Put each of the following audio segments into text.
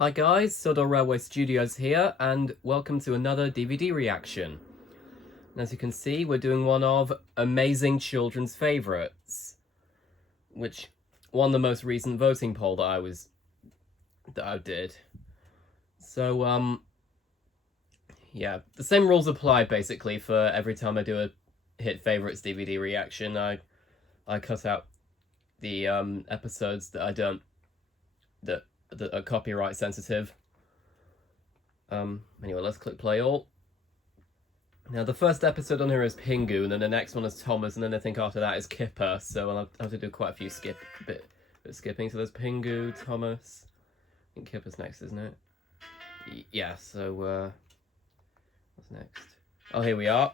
Hi guys, Sodor Railway Studios here, and welcome to another DVD reaction. And as you can see, we're doing one of Amazing Children's Favourites, which won the most recent voting poll that I did. So, yeah, the same rules apply basically for every time I do a Hit Favourites DVD reaction. I cut out the episodes that are copyright sensitive. Anyway, let's click play all. Now, the first episode on here is Pingu, and then the next one is Thomas, and then I think after that is Kipper, so I'll have to do quite a few bit skipping. So there's Pingu, Thomas, I think Kipper's next, isn't it? Yeah, so, what's next? Oh, here we are.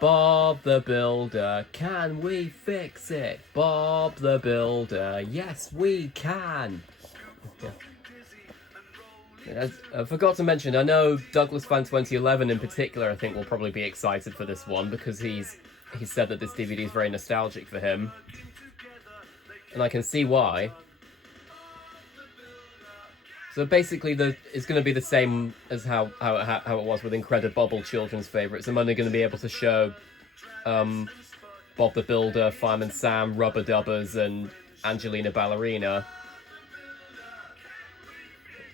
Bob the Builder, can we fix it? Bob the Builder, yes we can! Yeah. I forgot to mention, I know Douglas Fan 2011 in particular, I think will probably be excited for this one because he said that this DVD is very nostalgic for him, and I can see why. So basically, it's going to be the same as how it was with Incredible Children's Favourites. I'm only going to be able to show Bob the Builder, Fireman Sam, Rubber Dubbers, and Angelina Ballerina.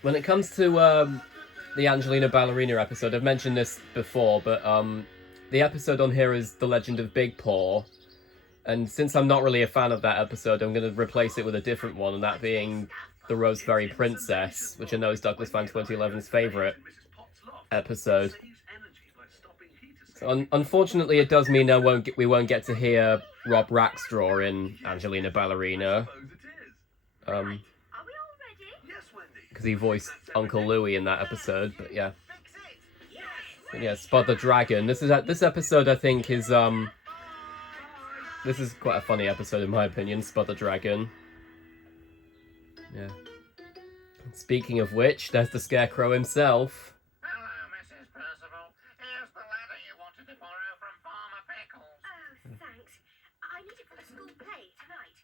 When it comes to the Angelina Ballerina episode, I've mentioned this before, but the episode on here is The Legend of Big Paw, and since I'm not really a fan of that episode, I'm going to replace it with a different one, and that being The Roseberry Princess, which I know is Douglas Fan 2011's favourite episode. So unfortunately, it does mean we won't get to hear Rob Rackstraw in Angelina Ballerina. Because he voiced Uncle Louie in that episode, but yeah. But yeah, Spud the Dragon. This episode I think is this is quite a funny episode in my opinion, Spud the Dragon. Yeah. Speaking of which, there's the Scarecrow himself. Hello, Mrs. Percival. Here's the ladder you wanted to borrow from Farmer Pickles. Oh, thanks. I need it for the school play tonight.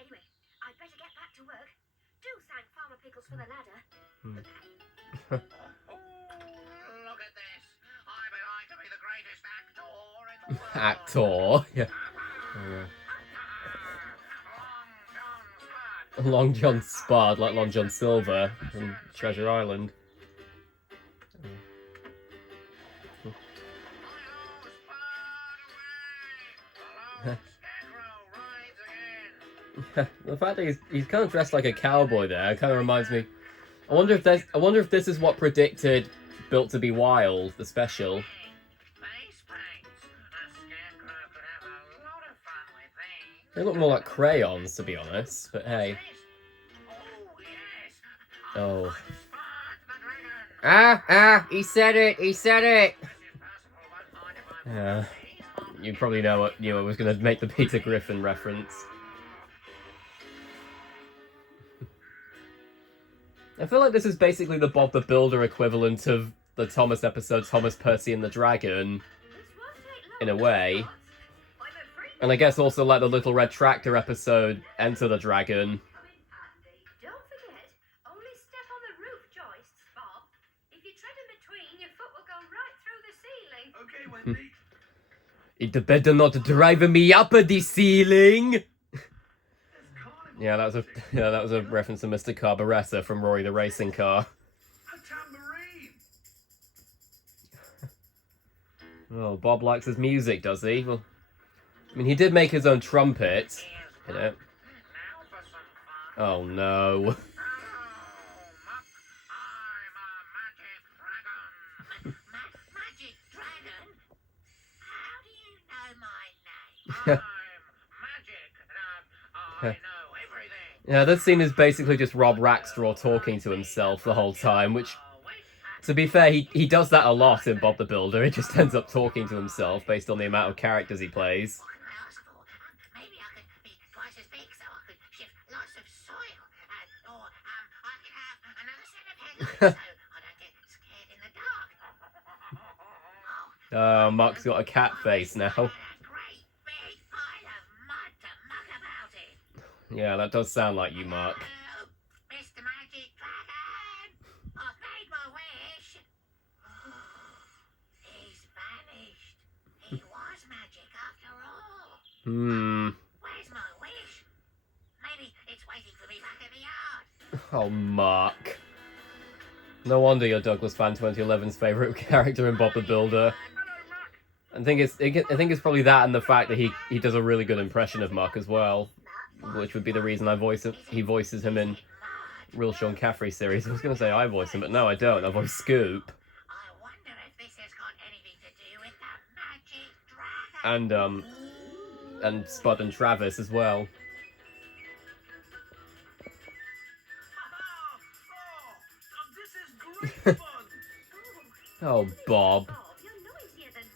Anyway, I'd better get back to work. Do thank Farmer Pickles for the ladder. Oh, look at this. I bet I could be the greatest actor in the world. Actor, yeah. Long John Spud. Long John Spud, like Long John Silver from Treasure Island. Hello, Spud away. The lone Scarecrow rides again. The fact that he's kind of dressed like a cowboy there kind of reminds me. I wonder if this is what predicted Built to Be Wild, the special. They springs. A scarecrow could have a lot of fun with these. They look more like crayons, to be honest. But hey. Oh, yes. Oh. Spud the Dragon. He said it. He said it. Mrs. Percival won't mind if I Yeah. You probably knew I was going to make the Peter Griffin reference. I feel like this is basically the Bob the Builder equivalent of the Thomas episode, Thomas, Percy and the Dragon, in a way. And I guess also like the Little Red Tractor episode, Enter the Dragon. Don't forget, only step on the roof joists, Bob. If you tread in between, your foot will go right through the ceiling. Okay, Wendy. It better not drive me up the ceiling! Yeah, that was a reference to Mr. Carburetor from Rory the Racing Car. A tambourine. Oh, Bob likes his music, does he? Well, I mean, he did make his own trumpet, you know. Now for some fun. Oh no. Hello, Muck. I'm a magic dragon. Magic dragon? How do you know my name? I'm magic. I know everything. Yeah, this scene is basically just Rob Rackstraw talking to himself the whole time, which, to be fair, he does that a lot in Bob the Builder. He just ends up talking to himself based on the amount of characters he plays. What can I ask for? Maybe I could be twice as big so I could shift lots of soil. Or I could have another set of headlights so I don't get scared in the dark. Oh, Mark's got a cat face now. A great big pile of mud to muck about it. Yeah, that does sound like you, Mark. Hello, Mr. Magic Dragon. Where's my wish? Maybe it's waiting for me back in the yard. Oh, Mark. No wonder you're Douglas Fan 2011's favourite character in Bob the Builder. I think it's probably that and the fact that he does a really good impression of Mark as well, which would be the reason he voices him in Real Sean Caffrey series. I was going to say I voice him, but no, I don't. I voice Scoop. I wonder if this has got anything to do with the magic dragon. And Spud and Travis as well. This is great fun. Oh, Bob. Bob, you're noisier than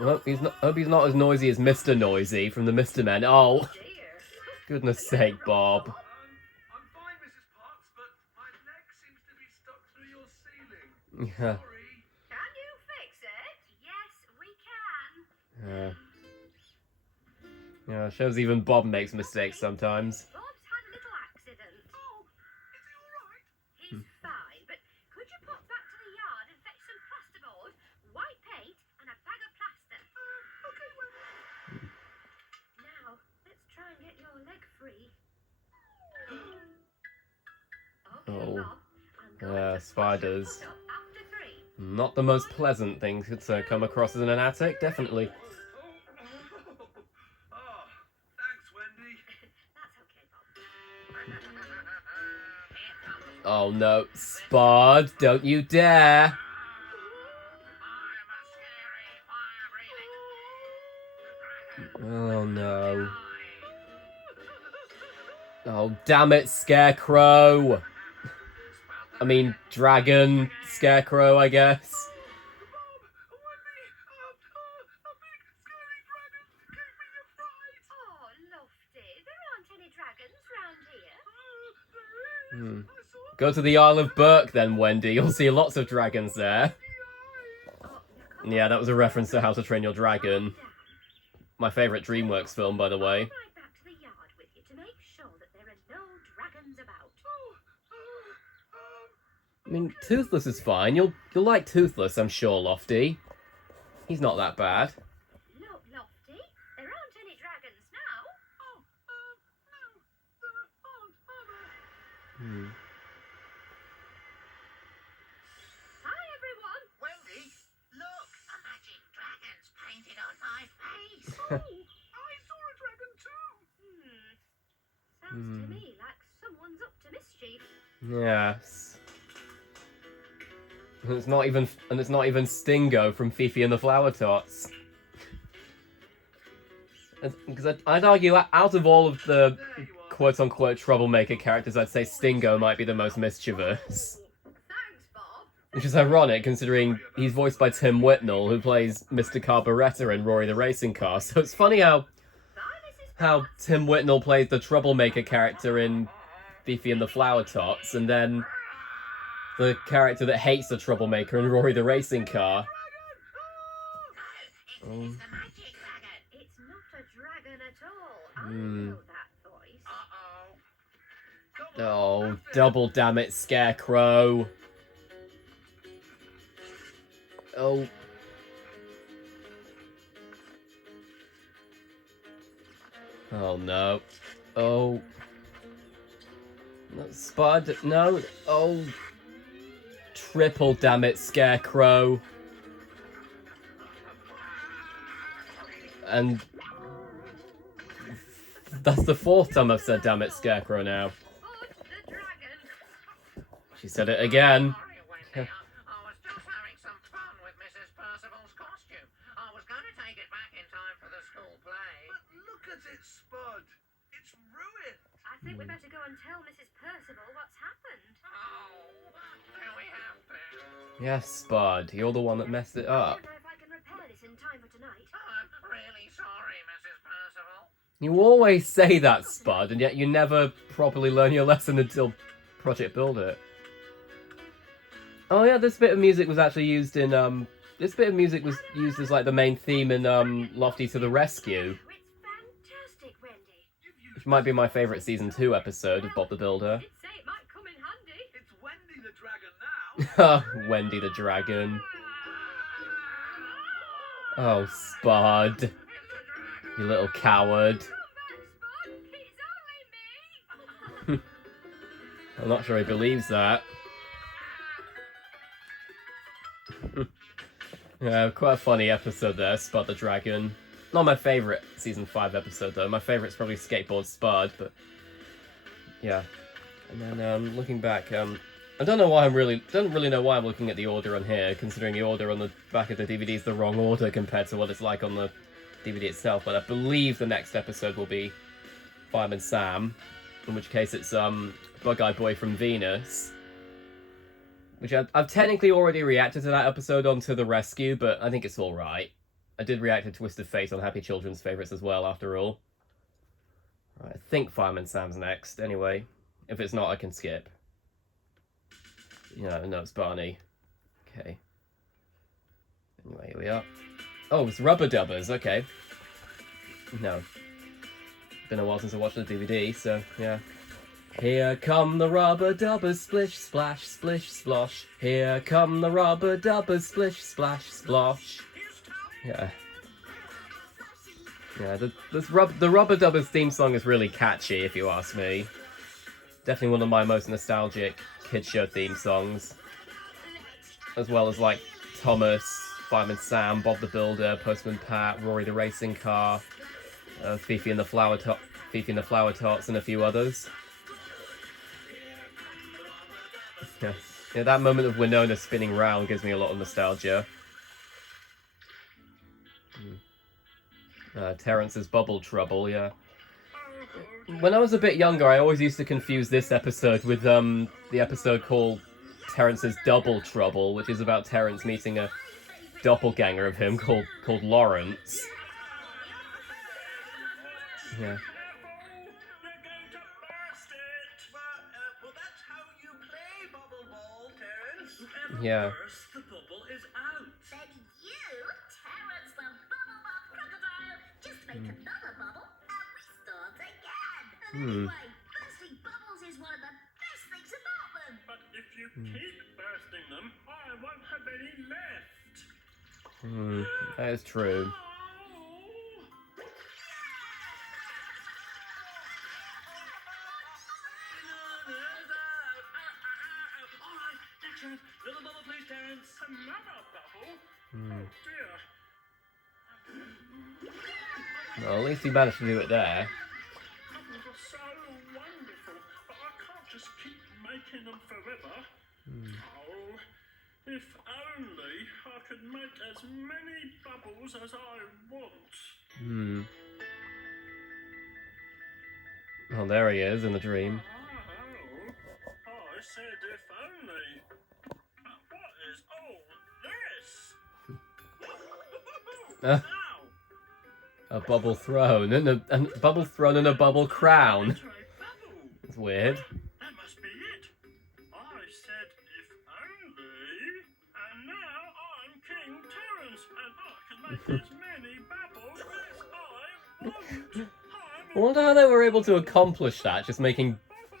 Rosie. Hope he's not as noisy as Mr. Noisy from the Mr. Men. Oh, Dear. goodness sake, Bob. I'm fine, Mrs. Potts, but my neck seems to be stuck through your ceiling. Yeah. Sorry. Can you fix it? Yes, we can. Yeah, shows even Bob makes mistakes sometimes. Bob's had a little accident. Oh, is he all right? He's fine, but could you pop back to the yard and fetch some plasterboard, white paint, and a bag of plaster? Okay, well. Now, let's try and get your leg free. Okay, Oh. Bob. I'm going to flush your spiders. foot up after 3. Not the most pleasant thing to come across as in an attic, definitely. Oh, thanks, Wendy. That's okay, Bob. Oh no, Spud, don't you dare! I'm a scary fire-breathing dragon. Oh no. Oh, damn it, Scarecrow! I mean, Dragon, Scarecrow, I guess. Wendy, a big scary dragon gave me a fright. Oh, Lofty, there aren't any dragons round here. There is. Hmm. I saw Go to the Isle of Burke then, Wendy. You'll see lots of dragons there. Oh, now come Yeah, on. that was a reference to How to Train Your Dragon. Down. My favourite DreamWorks film, by the way. I'll ride back to the yard with you to make sure that there are no dragons about. I mean, Toothless is fine. You'll like Toothless, I'm sure, Lofty. He's not that bad. Look, Lofty, there aren't any dragons now. no, there aren't, are there? Hmm. Hi, everyone. Wendy, look. A magic dragon's painted on my face. Oh, I saw a dragon too. Sounds to me like someone's up to mischief. Yes. And it's not even Stingo from Fifi and the Flower Tots. Because I'd argue out of all of the There you are. quote-unquote troublemaker characters, I'd say Stingo might be the most mischievous. Thanks, Bob. Which is ironic, considering he's voiced by Tim Whitnell, who plays Mr. Carburettor in Rory the Racing Car. So it's funny Bye, Mrs. how Tim Whitnell plays the troublemaker character in Fifi and the Flower Tots, and then the character that hates the troublemaker in Rory the Racing Car. No, it is the magic dragon. It's not a dragon at all. I Hmm. know that voice. Come on, Oh, that's it. double damn it, Scarecrow. Oh. Oh no. Oh. No, Spud, no. Oh. Triple damn it, Scarecrow. And that's the 4th time I've said damn it, Scarecrow now. Spud the dragon. She said it again. Sorry, Wendy. I was just having some fun with Mrs. Percival's costume. I was going to take it back in time for the school play. But look at it, Spud. It's ruined. I think we better go and tell Mrs. Percival what's happened. Oh, do we have to? Yes, Spud, you're the one that messed it I up. don't know if I can repair this in time for tonight. I'm really sorry, Mrs. Percival. You always say that, Spud, and yet you never properly learn your lesson until Project Build It. Oh yeah, this bit of music was actually used in, this bit of music was used as, like, the main theme in, Lofty to the Rescue, It's fantastic, Wendy. You've used which might be my favourite Season 2 episode of Bob the Builder. Did say it might come in handy. It's Wendy the dragon now. Wendy the Dragon. Oh, Spud. You little coward. Come back, Spud. It's only me. I'm not sure he believes that. Yeah, quite a funny episode there, Spud the Dragon. Not my favourite season 5 episode though. My favourite's probably Skateboard Spud, but yeah. And then looking back, I don't really know why I'm looking at the order on here, considering the order on the back of the DVD is the wrong order compared to what it's like on the DVD itself. But I believe the next episode will be Fireman Sam, in which case it's Bug-Eye Boy from Venus. Which I've technically already reacted to that episode on To the Rescue, but I think it's alright. I did react to Twisted Fate on Happy Children's Favourites as well, after all. Right, I think Fireman Sam's next, anyway. If it's not, I can skip. No, it's Barney. Okay. Anyway, here we are. Oh, it's Rubber Dubbers, okay. No. Been a while since I watched the DVD, so, yeah. Here come the rubber dubbers, splish, splash, splish, splosh. Here come the rubber dubbers, splish, splash, splosh. Yeah. Yeah, the Rubber Dubbers theme song is really catchy, if you ask me. Definitely one of my most nostalgic kids show theme songs. As well as, like, Thomas, Fireman Sam, Bob the Builder, Postman Pat, Rory the Racing Car, Fifi and the Flower Tots, and a few others. Yeah, that moment of Winona spinning round gives me a lot of nostalgia. Terrence's Bubble Trouble, yeah. When I was a bit younger, I always used to confuse this episode with the episode called Terrence's Double Trouble, which is about Terrence meeting a doppelganger of him called Lawrence. Yeah. Yeah. The bubble is out. Then you, Terrence the Bubble Bob Crocodile, just make another bubble and we start again. And anyway, bursting bubbles is one of the best things about them. But if you keep bursting them, I won't have any left. That is true. Little bubble, please, Terrence. Another bubble? Oh, dear. Well, at least he managed to do it there. Bubbles are so wonderful, but I can't just keep making them forever. Oh, if only I could make as many bubbles as I want. Oh, there he is in the dream. Oh, I said if only. What is all this? Ow! A bubble throne and a bubble throne and a bubble crown. Into a bubble. It's weird. That must be it. I said if only, and now I'm King Terrence, and I can make as many bubbles as I want. I wonder how they were able to accomplish that, just making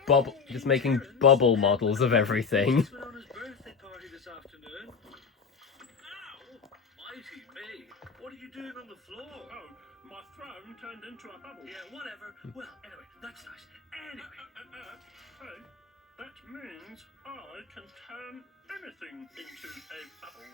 bubble models of everything. Winona's birthday party this afternoon. Ow! Mighty me! What are you doing on the floor? Oh, my throne turned into a bubble. Yeah, whatever. Well, anyway, that's nice. Anyway. Hey, that means I can turn anything into a bubble.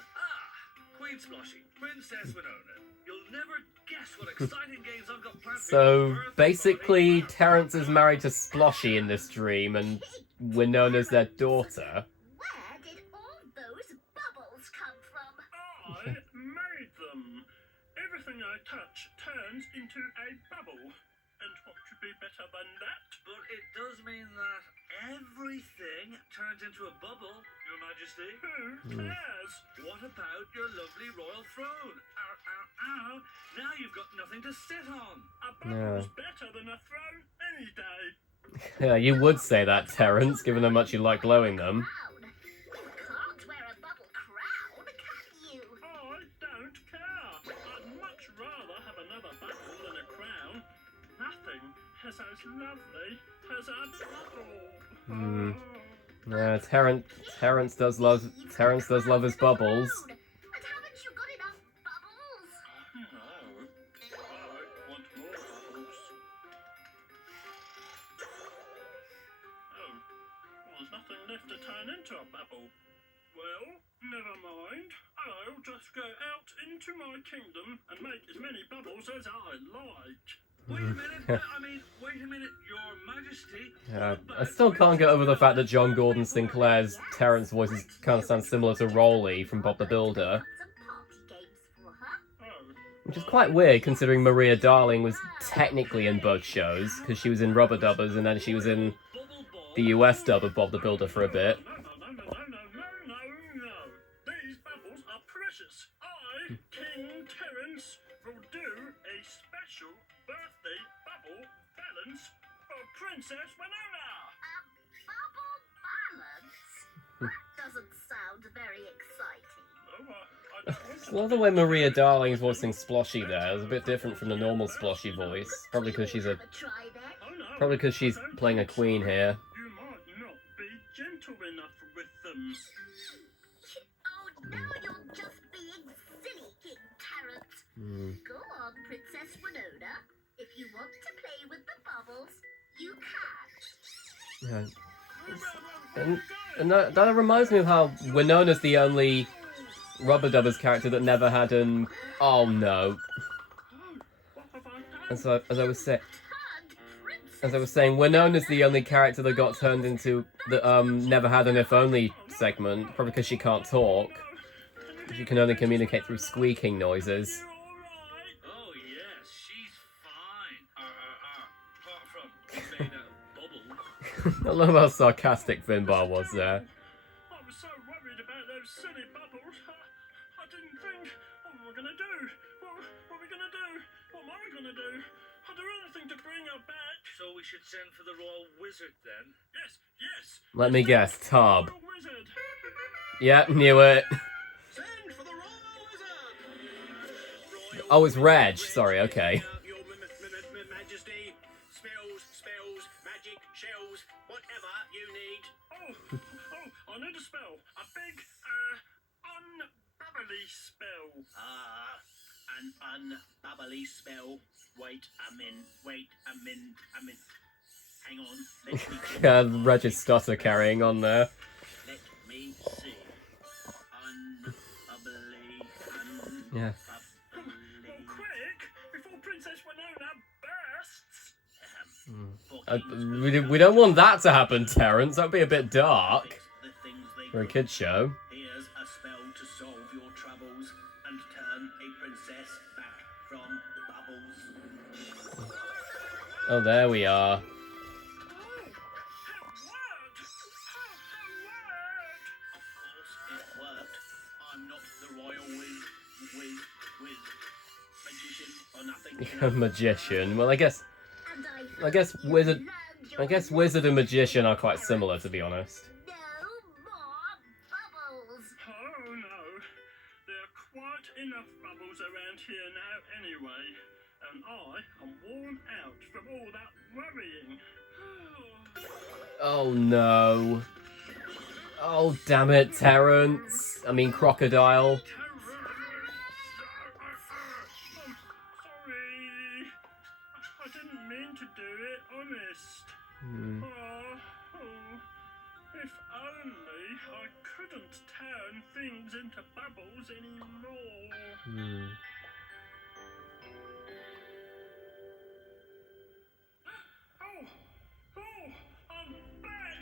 Queen Sploshy, Princess Winona. You'll never guess what exciting games I've got planned for So your birthday basically, party. Terrence is married to Sploshy in this dream, and Winona's their daughter. Where did all those bubbles come from? I made them. Everything I touch turns into a bubble. And what could be better than that? But it does mean that everything turns into a bubble, Your Majesty. Who cares? What about your lovely royal throne? Ow, ow, ow. Now you've got nothing to sit on. A bubble's better than a throne any day. Yeah, you would say that, Terrence, given how much you like blowing them. Crown. You can't wear a bubble crown, can you? I don't care. I'd much rather have another bubble than a crown. Nothing is as lovely as a bubble. Yeah, Terrence does love his bubbles. And haven't you got enough bubbles? there's nothing left to turn into a bubble. Well, never mind. I'll just go out into my kingdom and make as many bubbles as I like. Wait a minute. Wait a minute, Your Majesty. I still can't get over the fact that John Gordon Sinclair's Terrence voice kind of sounds similar to Rolly from Bob the Builder. Which is quite weird considering Maria Darling was technically in both shows, because she was in Rubber Dubbers and then she was in the US dub of Bob the Builder for a bit. No. These bubbles are precious. I, King Terrence, will do a special birthday bubble balance for Princess Winona. Bubble balance? That doesn't sound very exciting. Oh, I don't want I love the way Maria Darling's voicing Sploshy there. It's a bit different from the normal Sploshy voice. Probably because she's Have a try then. Oh, no. Probably because she's playing a queen here. You might not be gentle enough with them. Oh, now you're just being silly, King Terrence. Go on, Princess Winona. If you want to play with the bubbles, you can. Yeah. And that reminds me of how Winona's the only Rubber Dubbers character that never had an oh no. What have I done? And so as I was Princess. saying, Winona's the only character that got turned into the never had an if only segment, probably because she can't talk. She can only communicate through squeaking noises. You all right? Oh, yes, she's fine. Apart from made out of bubbles. I love how sarcastic Finbar was there. I was so worried about those silly bubbles. I didn't think, what am I going to do? What are we going to do? What am I going to do? I'll do anything to bring her back. So we should send for the royal wizard then? Yes. Let me guess, Tub. Royal wizard. Yep, knew it. Send for the royal wizard. Oh, it's Reg. Sorry, okay. Your Majesty, spells, magic, shells, whatever you need. Oh, I need a spell. A big, unbubbly spell. An unbubbly spell. Wait a minute. Hang on, let me Reg's stutter carrying on there. let me see. Unbubbly. Yeah. Oh, quick, before Princess Winona bursts. We don't want that to happen, Terrence. That'd be a bit dark The things they for a kid's show. Here's a spell to solve your troubles and turn a princess back from bubbles. Oh, there we are. Of course it worked. I'm not the royal magician or nothing. Magician. Well, I guess And I guess wizard and magician are quite similar, to be honest. No more bubbles. Oh no, there are quite enough bubbles around here now anyway, and I am worn out from all that worrying. Oh no. Oh damn it, Terrence. I mean Crocodile. Sorry, I didn't mean to do it, honest. If only I couldn't turn things into bubbles anymore. Oh, I'm back.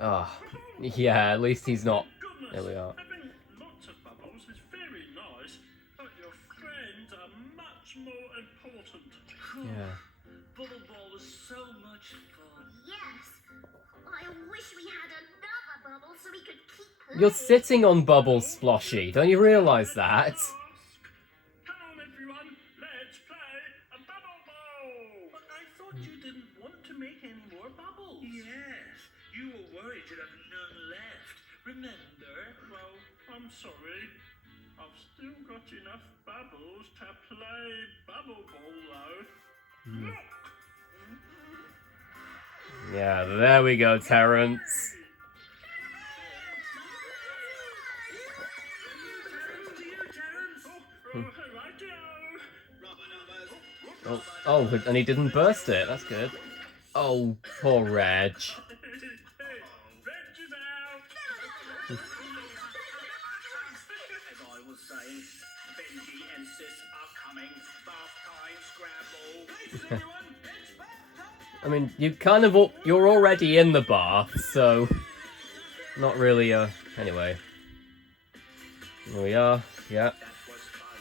Ah, yeah, at least he's not. Goodness, There we are. having lots of bubbles is very nice, but your friends are much more important. Yeah. Bubble Ball was so much fun. Yes. I wish we had another bubble so we could keep playing. You're sitting on bubbles, Sploshy. Don't you realise that? Come on, everyone, let's play a bubble ball. But I thought you didn't want to make any more bubbles. Yes, you were worried you'd have none left. Remember? Well, I'm sorry. I've still got enough bubbles to play bubble ball, though. Look! Yeah, there we go, Terrence. Righty-o. Oh, and he didn't burst it. That's good. Oh, poor Reg. Reg is out. As I was saying, Benji and Sis are coming. Bath time, scramble. Places, everyone. It's bath time. I mean, you're already in the bath, so not really anyway. Here we are. Yeah. That was fun.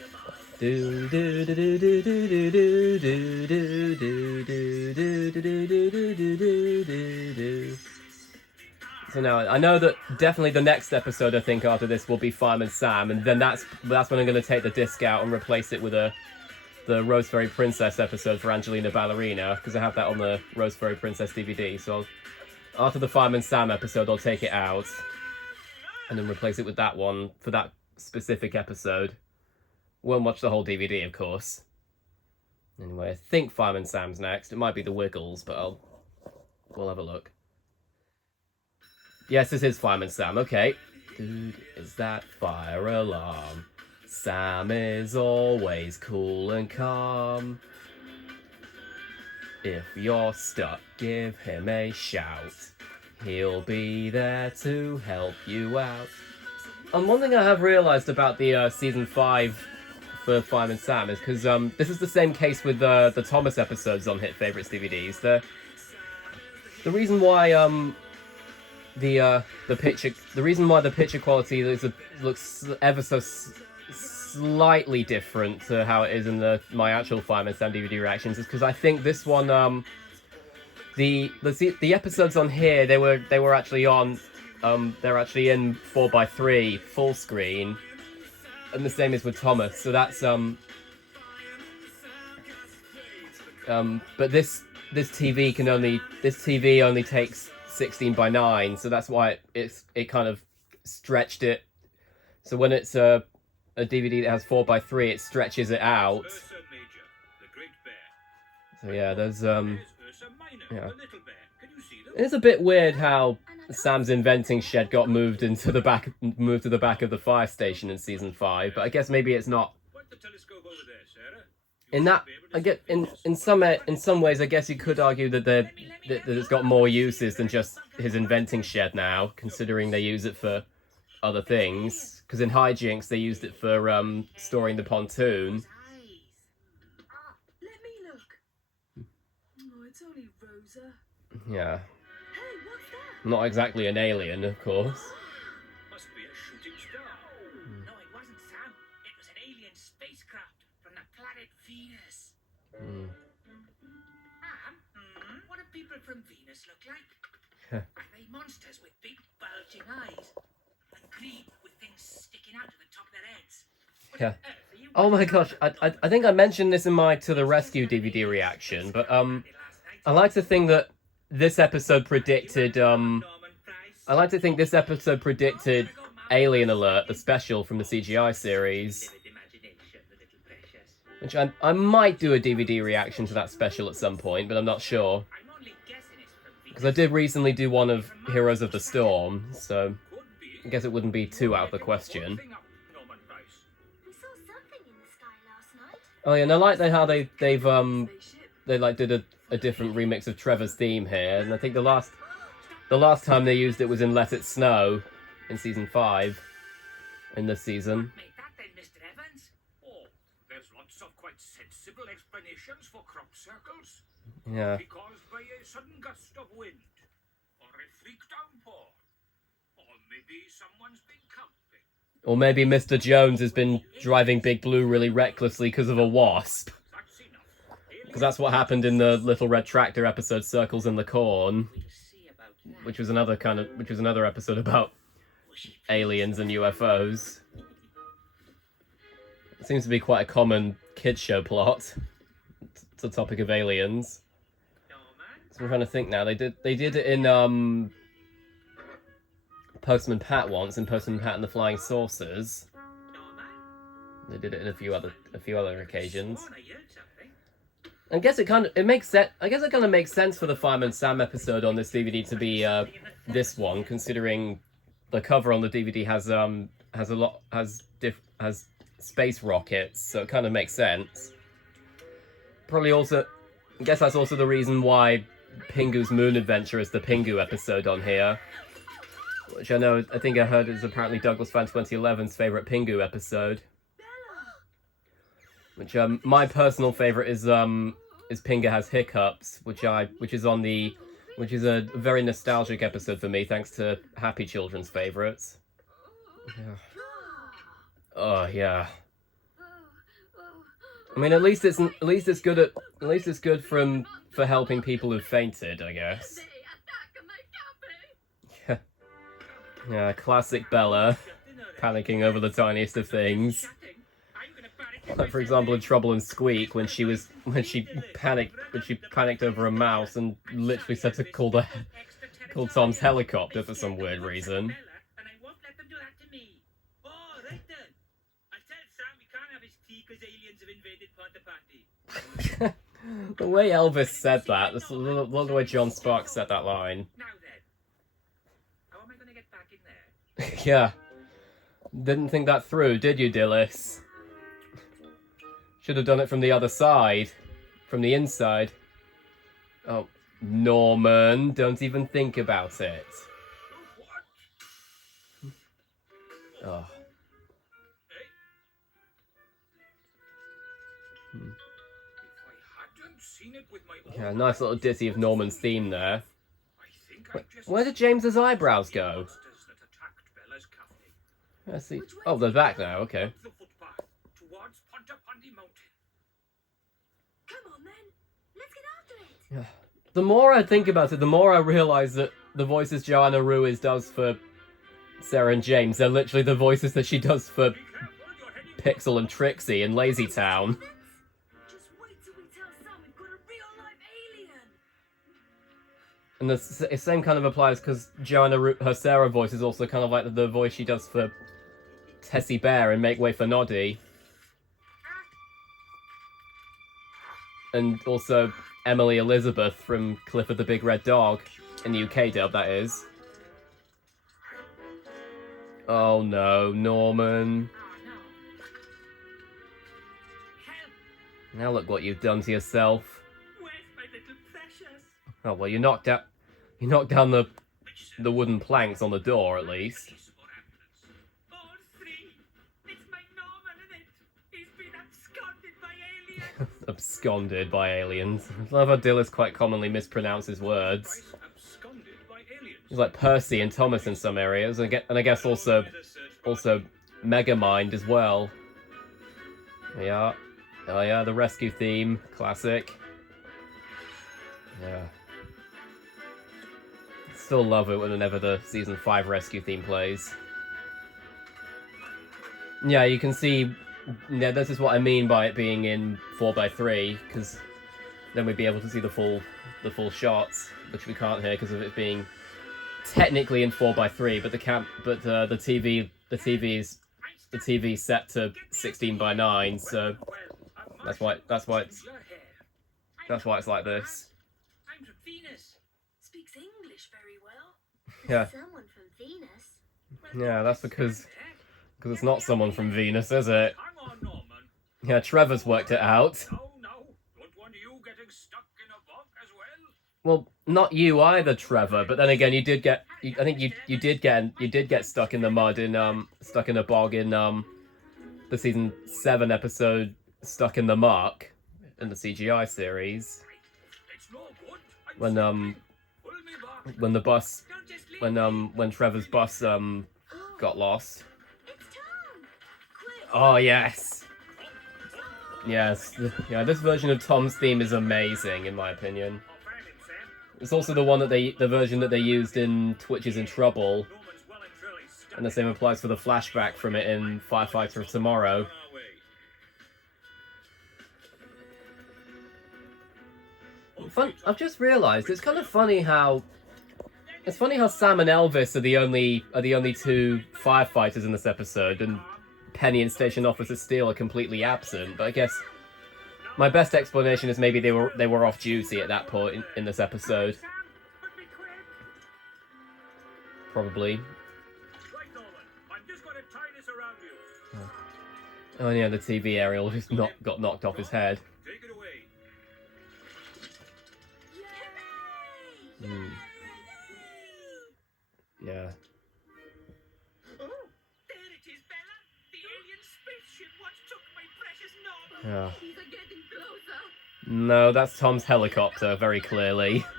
Goodbye. Do do do do do do do do do do do do do do do. So now I know that definitely the next episode I think after this will be Fireman Sam, and then that's when I'm going to take the disc out and replace it with the Rose Fairy Princess episode for Angelina Ballerina, because I have that on the Rose Fairy Princess DVD. So after the Fireman Sam episode, I'll take it out and then replace it with that one for that specific episode. Won't watch the whole DVD, of course. Anyway, I think Fireman Sam's next. It might be the Wiggles, but we'll have a look. Yes, this is Fireman Sam. Okay. Dude, is that fire alarm? Sam is always cool and calm. If you're stuck, give him a shout. He'll be there to help you out. And one thing I have realised about the season 5 for Fireman Sam is because this is the same case with the Thomas episodes on Hit Favorites DVDs. The reason why the reason why the picture quality looks ever so slightly different to how it is in my actual Fireman Sam DVD reactions is because I think this one the episodes on here they were actually on they're actually in 4:3 full screen, and the same is with Thomas. So that's but this TV only takes 16:9, so that's why it kind of stretched it. So when it's a DVD that has 4:3, it stretches it out. Ursa Major, the great bear. So yeah, there's There's Ursa Minor, yeah. the little bear. Can you see them? It's a bit weird how Sam's inventing shed got moved to the back of the fire station in season 5, but I guess maybe it's not. Point the telescope over there, Sarah. In that, I get in some ways, I guess you could argue that that it's got more uses than just his inventing shed now, considering they use it for other things. Because in Hijinks, they used it for storing the pontoon. Let me look. Oh, it's only Rosa. Yeah, Hey, what's that? not exactly an alien, of course. Must be a shooting star. No, it wasn't, Sam. It was an alien spacecraft from the planet Venus. Hmm. What do people from Venus look like? Are they monsters with big bulging eyes? And green with things sticking out of the top of their heads? What Yeah. on earth are you Oh my gosh, I think I mentioned this in my To the Rescue DVD reaction, but I like to think that this episode predicted Alien Alert, the special from the CGI series, which I might do a DVD reaction to that special at some point, but I'm not sure. I'm only guessing it's from Venus. Because I did recently do one of Heroes of the Storm, so I guess it wouldn't be too out of the question. We saw something in the sky last night. Oh yeah, and I like how they've Spaceship. they like did a different remix of Trevor's theme here, and I think the last time they used it was in Let It Snow in season 5 in this season. Made that then, Mr. Evans? Oh, there's lots of quite sensible explanations for crop circles. Yeah. Caused by a sudden gust of wind, or a freak downpour, or maybe someone's been camping. Or maybe Mr. Jones has been driving Big Blue really recklessly because of a wasp. That's enough. Because that's what happened in the Little Red Tractor episode Circles in the Corn, We'll see about that. which was another episode about aliens and UFOs. It seems to be quite a common kids show plot. It's the topic of aliens. So I'm trying to think now. They did it in Postman Pat once, in Postman Pat and the Flying Saucers. They did it in a few other occasions. Swan, I heard something. I guess it makes sense. I guess it kind of makes sense for the Fireman Sam episode on this DVD to be this one, considering the cover on the DVD has space rockets, so it kind of makes sense. Probably also, I guess that's also the reason why Pingu's Moon Adventure as the Pingu episode on here, which I think I heard is apparently Douglas Fan 2011's favourite Pingu episode. Which my personal favourite is Pingu Has Hiccups, which is a very nostalgic episode for me, thanks to Happy Children's favourites. Yeah. Oh yeah. I mean, at least it's good for helping people who've fainted, I guess. Yeah. Yeah, classic Bella, panicking over the tiniest of things. Like, for example, in Trouble and Squeak, when she panicked over a mouse and literally said to call Tom's helicopter for some weird reason. The way Elvis said that, the way John Sparks said that line. Now then, how am I going to get back in there? Yeah. Didn't think that through, did you, Dillis? Should have done it from the other side. From the inside. Oh, Norman, don't even think about it. Oh. Yeah, nice little ditty of Norman's theme there. Where did James's eyebrows go? Let's see. Oh, they're back now, okay. Come on then, let's get after it. Yeah. The more I think about it, the more I realise that the voices Joanna Ruiz does for Sarah and James, they're literally the voices that she does for Pixel and Trixie in Lazy Town. Just wait till we tell Sam we've got a real live alien. And the same kind of applies because her Sarah voice is also kind of like the voice she does for Tessie Bear in Make Way for Noddy. And also Emily Elizabeth from Clifford the Big Red Dog, in the UK dub, that is. Oh no, Norman. Now look what you've done to yourself. Where's my little precious? Oh well, you knocked down the wooden planks on the door at least. All three. It's my Norman, isn't it? He's been absconded by aliens. Absconded by aliens. I love how Dillis quite commonly mispronounces words. He's like Percy and Thomas in some areas, and I guess also Megamind as well. Yeah. Oh yeah, the rescue theme, classic. Yeah. Still love it whenever the season 5 rescue theme plays. Yeah, you can see. Yeah, this is what I mean by it being in 4:3, because then we'd be able to see the full shots, which we can't here because of it being technically in 4:3, but the TV's set to 16:9, so that's why it's like this. I'm from Venus. Speaks English very well. Yeah. Someone from Venus. Yeah, that's because it's not someone from Venus, is it? Hang on, Norman. Yeah, Trevor's worked it out. No. Don't want you getting stuck in a box as well. Well, not you either, Trevor. But then again, you did get. I think you did get stuck in the mud stuck in a bog in the season 7 episode Stuck in the Muck in the CGI series. It's no good. When the bus when Trevor's bus got lost. It's Tom. Quick. Oh yes. Yes. Yeah, this version of Tom's theme is amazing in my opinion. Fireman Sam. It's also the version that they used in Twitches in Trouble, Norman's well and truly stuck. and the same applies for the flashback from it in Firefighter of Tomorrow. On our way. I've just realised it's kind of funny how Sam and Elvis are the only two firefighters in this episode, and Penny and Station Officer Steele are completely absent. But I guess my best explanation is maybe they were off duty at that point in this episode. Sam, but be quick. Probably. Right, Norman. I'm just going to tie this around you. Oh yeah, the TV aerial just got knocked off his head. Take it away. Yeah. Oh, there it is, Bella. The alien spaceship. What took my precious knob? Yeah. He's getting closer. No, that's Tom's helicopter, very clearly. Stands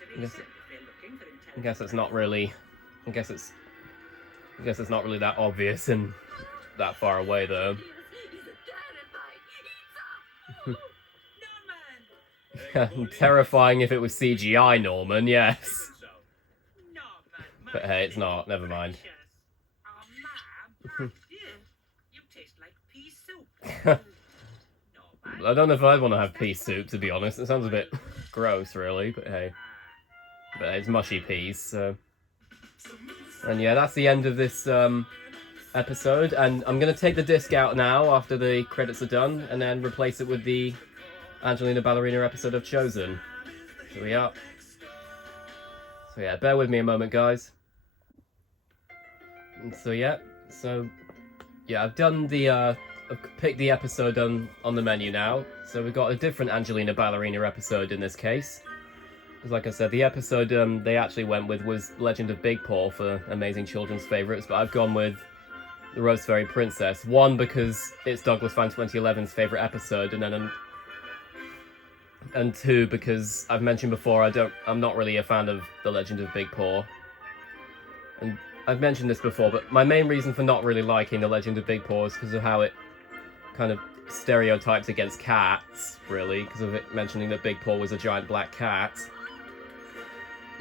to reason if they're looking for I intelligent guess it's not really. I guess it's not really that obvious and that far away though. He's terrified. Norman! Terrifying if it was CGI, Norman. Yes. Norman, But hey, it's not. Never mind. precious. Oh, Mom. You taste like pea soup. Norman. I don't know if I'd want to have pea soup, to be honest. It sounds a bit gross, really. But hey, it's mushy peas. So, and yeah, that's the end of this episode. And I'm gonna take the disc out now after the credits are done, and then replace it with the Angelina Ballerina episode of Chosen. So we are. So yeah, bear with me a moment, guys. And so yeah, I've done the I've picked the episode on the menu now. So we've got a different Angelina Ballerina episode in this case. Because like I said, the episode they actually went with was Legend of Big Paw for amazing children's favourites, but I've gone with The Rose Fairy Princess. One, because it's Douglas Fan 2011's favourite episode, and two, because I've mentioned before I'm not really a fan of The Legend of Big Paw. And I've mentioned this before, but my main reason for not really liking The Legend of Big Paw is because of how it kind of stereotypes against cats, really, because of it mentioning that Big Paw was a giant black cat.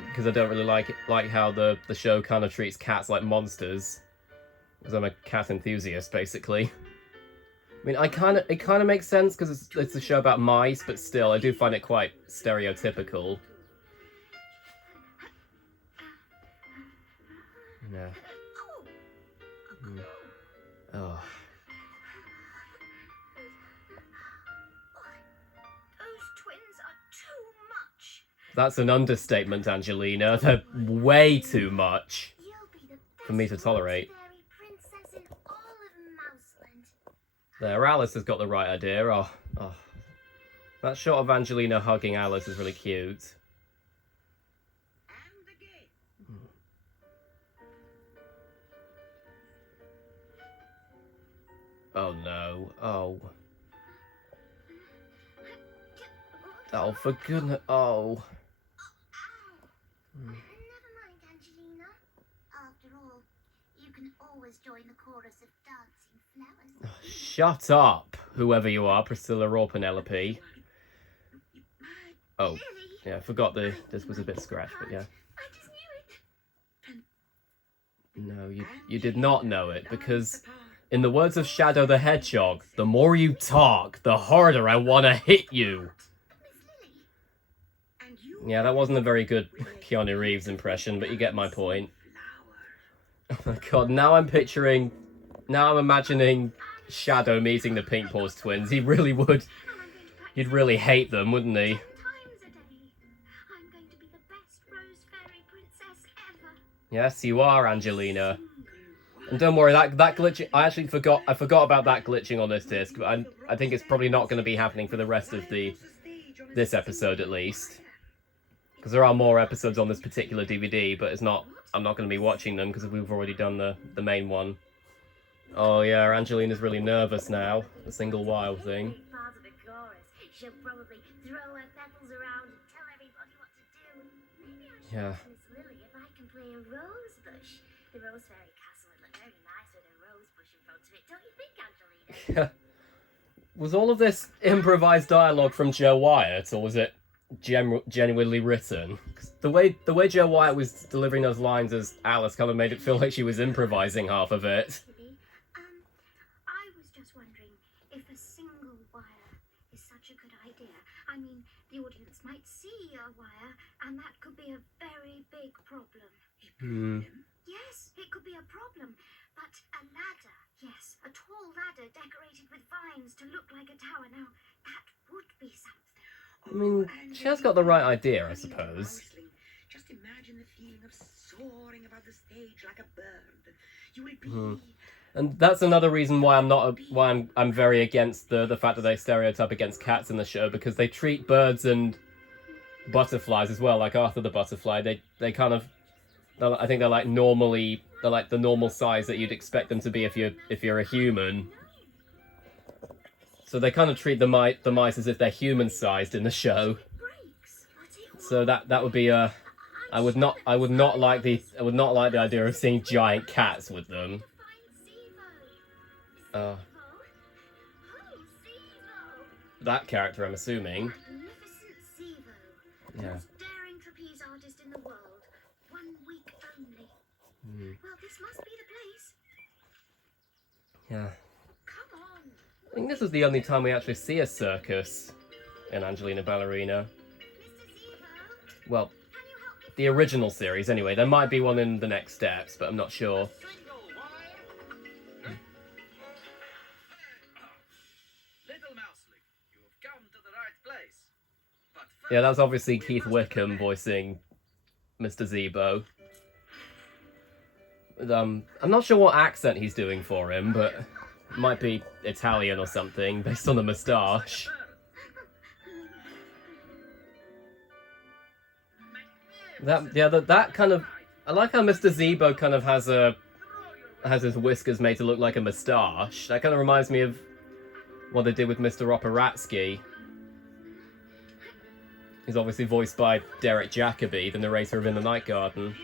Because I don't really like how the show kind of treats cats like monsters. Because I'm a cat enthusiast, basically. I mean, it kind of makes sense because it's a show about mice, but still, I do find it quite stereotypical. Yeah. Oh. Those twins are too much. That's an understatement, Angelina. They're way too much You'll be the for me to best tolerate. fairy princess in all of Mouseland. There, Alice has got the right idea. Oh. That shot of Angelina hugging Alice is really cute. And again. Oh no. Oh. Oh, for goodness. Oh. Never mind, Angelina. After all, you can always join the chorus of dancing flowers. Shut up, whoever you are, Priscilla or Penelope. Oh. Lily, Yeah, I forgot this was a bit scratched, but yeah. I just knew it. No, you did not know it, because in the words of Shadow the Hedgehog, the more you talk, the harder I want to hit you. Miss Lily. And you Yeah, that wasn't a very good Keanu Reeves impression, but you get my point. Oh my god, now I'm imagining Shadow meeting the Pink Paws twins. He really would. And I'm going to practice He'd really hate them, wouldn't he? 10 times a day. I'm going to be the best Rose Fairy princess ever. Yes, you are, Angelina. And don't worry, that glitching, I forgot about that glitching on this disc, but I think it's probably not going to be happening for the rest of this episode at least. Because there are more episodes on this particular DVD, but I'm not going to be watching them because we've already done the main one. Oh yeah, Angelina's really nervous now, the single wild thing. Part of the chorus. She'll probably throw her petals around and tell everybody what to do. Maybe I should Yeah. ask Miss Lily if I can play a rose bush. The Rose Fairy Castle would look very nice with a rose bush in front of it, don't you think, Angelina? Was all of this improvised dialogue from Joe Wyatt, or was it genuinely written? 'Cause the way Joe Wyatt was delivering those lines as Alice kind of made it feel like she was improvising half of it. Maybe. I was just wondering if a single wire is such a good idea. I mean, the audience might see a wire, and that could be a very big problem. Yes, it could be a problem. But a ladder, yes, a tall ladder decorated with vines to look like a tower. Now, that would be something. I mean, she has got the right idea, I suppose. Just imagine the feeling of soaring above the stage like a bird. You will be. And that's another reason why I'm very against the fact that they stereotype against cats in the show, because they treat birds and butterflies as well, like Arthur the butterfly. They kind of, I think they're like the normal size that you'd expect them to be if you're a human. So they kind of treat the mice as if they're human sized in the show. So that would be I would not like the idea of seeing giant cats with them. That character, I'm assuming. Yeah. Most daring trapeze artist in the world. 1 week only. Well, this must be the place. Yeah. Come on. I think this is the only time we actually see a circus in Angelina Ballerina. Mr. Zevo, Well, can you help me? the original series anyway. There might be one in the next steps, but I'm not sure. Little Mouseling, you have come to the right place. But first, Yeah, that's obviously we Keith must Wickham prepare. voicing Mr. Zebo. But, I'm not sure what accent he's doing for him, but it might be Italian or something, based on the moustache. That kind of... I like how Mr. Zebo kind of has his whiskers made to look like a moustache. That kind of reminds me of what they did with Mr. Operatsky. He's obviously voiced by Derek Jacobi, the narrator of In the Night Garden.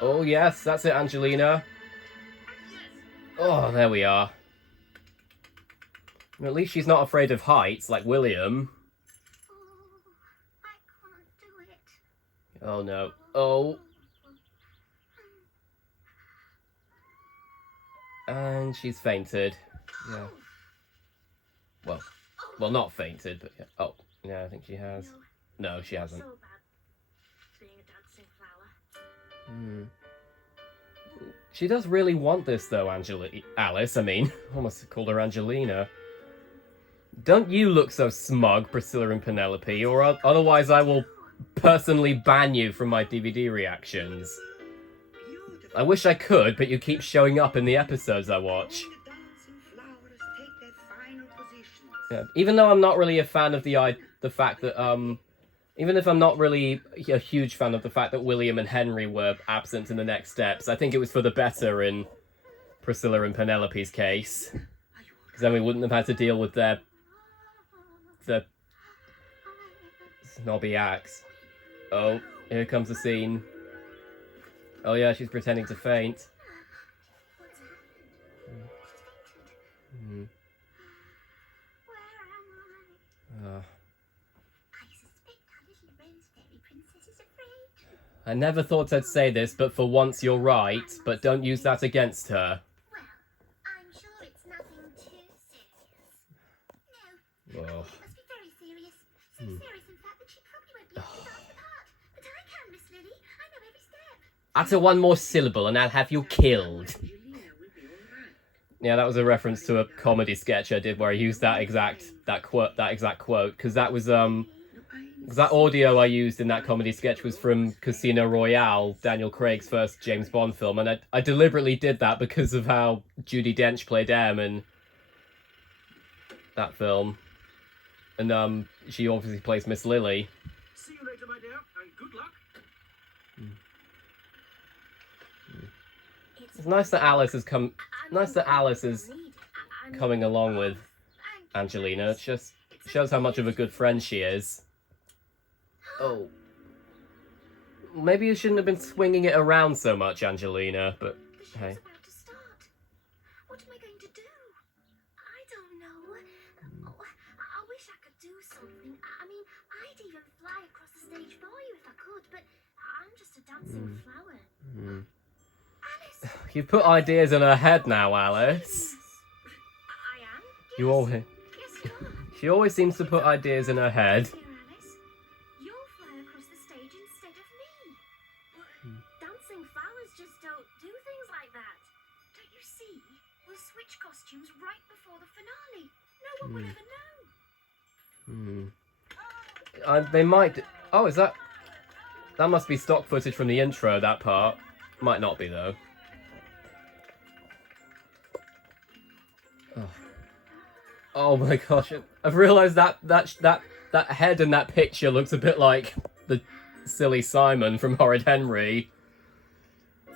Oh yes, that's it, Angelina. Oh, there we are. At least she's not afraid of heights, like William. Oh, I can't do it. Oh no. Oh. And she's fainted. Yeah. Well, not fainted, but yeah. Oh, yeah, I think she has. No, she hasn't. So bad being a dancing flower. She does really want this, though, Alice, I mean. Almost called her Angelina. Don't you look so smug, Priscilla and Penelope, or otherwise I will personally ban you from my DVD reactions. I wish I could, but you keep showing up in the episodes I watch. Yeah, even though I'm not really a fan of the fact that, even if I'm not really a huge fan of the fact that William and Henry were absent in the next steps, I think it was for the better in Priscilla and Penelope's case. Because then we wouldn't have had to deal with their snobby acts. Oh, here comes the scene. Oh yeah, she's pretending to faint. What's happened? She's fainted. Where am I? I suspect our little rose fairy princess is afraid. I never thought I'd say this, but for once you're right, but don't use that against her. Well, I'm sure it's nothing too serious. No, Oh. it must be very serious. So serious, in fact, that she probably won't be able to dance the part. But I can, Miss Lily. I know every step. Utter one more syllable and I'll have you killed. Yeah, that was a reference to a comedy sketch I did where I used that exact quote, because that was that audio I used in that comedy sketch was from Casino Royale, Daniel Craig's first James Bond film, and I deliberately did that because of how Judi Dench played M in that film, and she obviously plays Miss Lily. See you later, my dear, and good luck. It's nice that Alice is coming along with Angelina. It just shows how much of a good friend she is. Oh. Maybe you shouldn't have been swinging it around so much, Angelina, but The hey. show's about to start. What am I going to do? I don't know. Oh, I wish I could do something. I mean, I'd even fly across the stage for you if I could, but I'm just a dancing flower. Alice! You've put ideas in her head now, Alice. I am? You Yes. always... Yes, you are. She always seems to put ideas in her head. Dear Alice, you'll fly across the stage instead of me. Dancing flowers just don't do things like that. Don't you see? We'll switch costumes right before the finale. No one will ever know. They might... Oh, is that... That must be stock footage from the intro, that part. Might not be, though. Oh my gosh, I've realised that that head in that picture looks a bit like the silly Simon from Horrid Henry.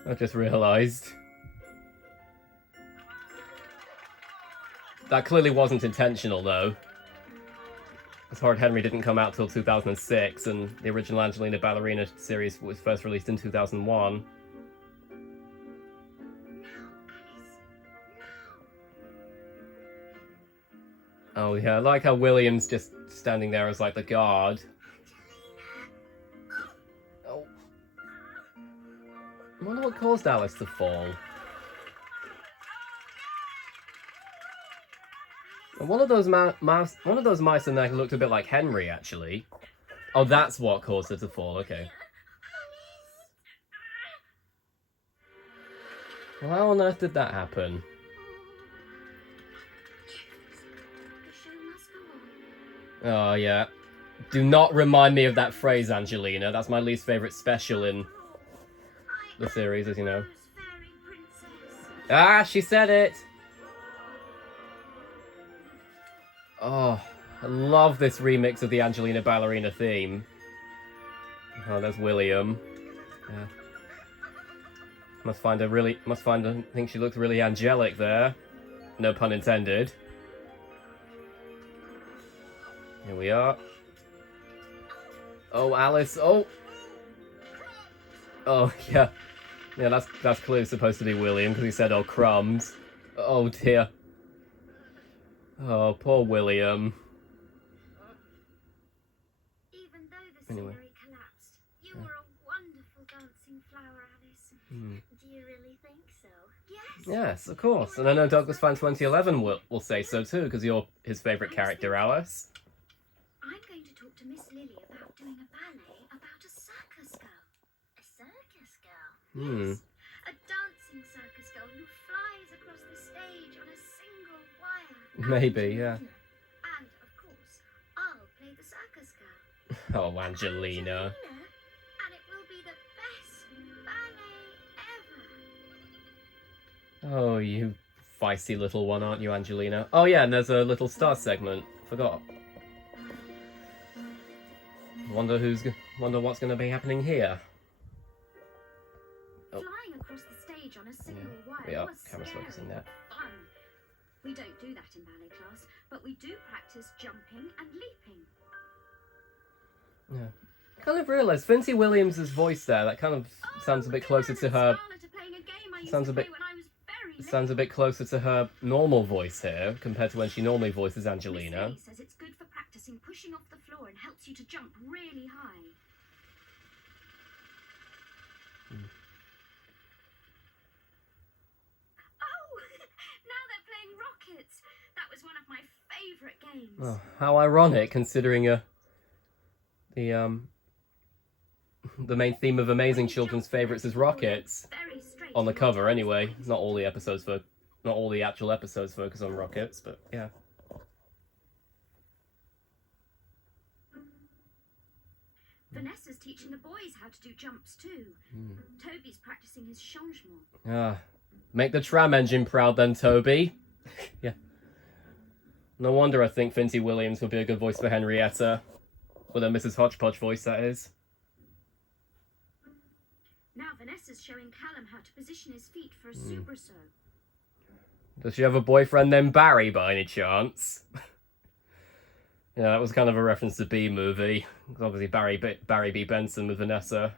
I just realised. That clearly wasn't intentional, though. Because Horrid Henry didn't come out till 2006, and the original Angelina Ballerina series was first released in 2001. Oh yeah, I like how William's just standing there as like the guard. Oh. I wonder what caused Alice to fall. And one of those mice in there looked a bit like Henry, actually. Oh, that's what caused her to fall. Okay. Well, how on earth did that happen? Oh, yeah. Do not remind me of that phrase, Angelina. That's my least favourite special in the series, as you know. Ah, she said it! Oh, I love this remix of the Angelina Ballerina theme. Oh, there's William. Yeah. I think she looks really angelic there. No pun intended. Here we are. Oh, Alice. Oh. Oh, yeah. Yeah, that's clearly supposed to be William, because he said, oh, crumbs. Oh, dear. Oh, poor William. Even though the scenery collapsed, you were a wonderful dancing flower, Alice. Do you really think so? Yes. Yes, of course. And I know Douglas Fan 2011 will say so too, because you're his favourite character, Alice. I'm going to talk to Miss Lily about doing a ballet about a circus girl. A circus girl? Yes. A dancing circus girl who flies across the stage on a single wire. Maybe, yeah. And, of course, I'll play the circus girl. Oh, Angelina. And it will be the best ballet ever. Oh, you feisty little one, aren't you, Angelina? Oh, yeah, and there's a little star segment. Forgot. Wonder what's going to be happening here. Oh. Flying across the stage on a single wire We are. was Camera's scary focusing there. fun. We don't do that in ballet class, but we do practice jumping and leaping. Yeah. I kind of realised Finty Williams' voice there. That kind of sounds a bit closer to her. Sounds a bit closer to her normal voice here compared to when she normally voices Angelina. Miss Lily says it's good for practicing pushing off the floor and helps you to jump really high. Oh, now they're playing rockets. That was one of my favourite games. Oh, how ironic, considering the main theme of Amazing Children's Favourites is rockets. On the cover, anyway. Not all the actual episodes focus on rockets, but yeah. Vanessa's teaching the boys how to do jumps too. Toby's practicing his changement. Ah, make the tram engine proud then, Toby. Yeah. No wonder I think Finty Williams would be a good voice for Henrietta. With her Mrs. Hodgepodge voice, that is. Now Vanessa's showing Callum how to position his feet for a soubresaut. Does she have a boyfriend named Barry by any chance? Yeah, that was kind of a reference to B movie. Obviously Barry B. Benson with Vanessa.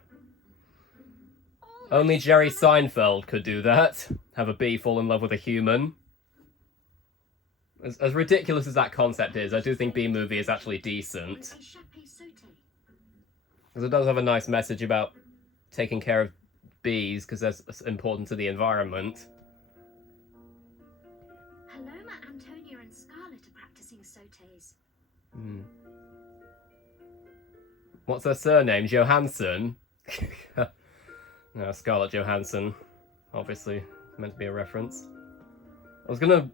Only Jerry Seinfeld could do that. Have a bee fall in love with a human. As ridiculous as that concept is, I do think B movie is actually decent. Because it does have a nice message about taking care of bees, because that's important to the environment. Paloma, Antonia and Scarlett are practicing sautés. What's her surname? Johansson? No, Scarlett Johansson. Obviously, meant to be a reference. I was gonna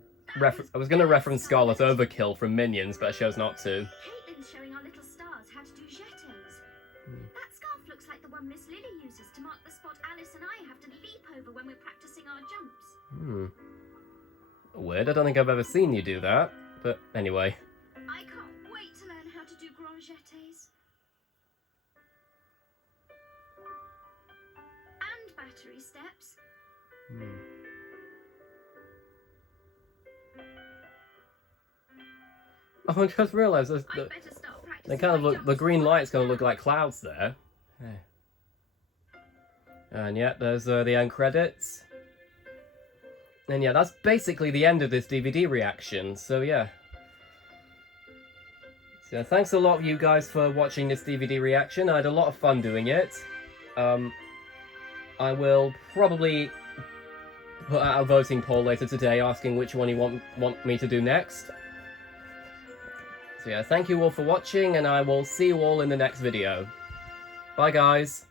reference Scarlet Overkill from Minions, but I chose not to. Caitlin's showing our little stars how to do jetés. That scarf looks like the one Miss Lily uses to mark the spot Alice and I have to leap over when we're practicing our jumps. Weird, I don't think I've ever seen you do that. But anyway. I can't wait to learn how to do grand nursery steps. Oh, I just realised I'd better start practicing. they kind of my look. The jumps green before light's I going to jump. look like clouds there. Hey. And yeah, there's the end credits. And yeah, that's basically the end of this DVD reaction. So yeah. So thanks a lot, you guys, for watching this DVD reaction. I had a lot of fun doing it. I will probably put out a voting poll later today asking which one you want me to do next. So yeah, thank you all for watching, and I will see you all in the next video. Bye, guys.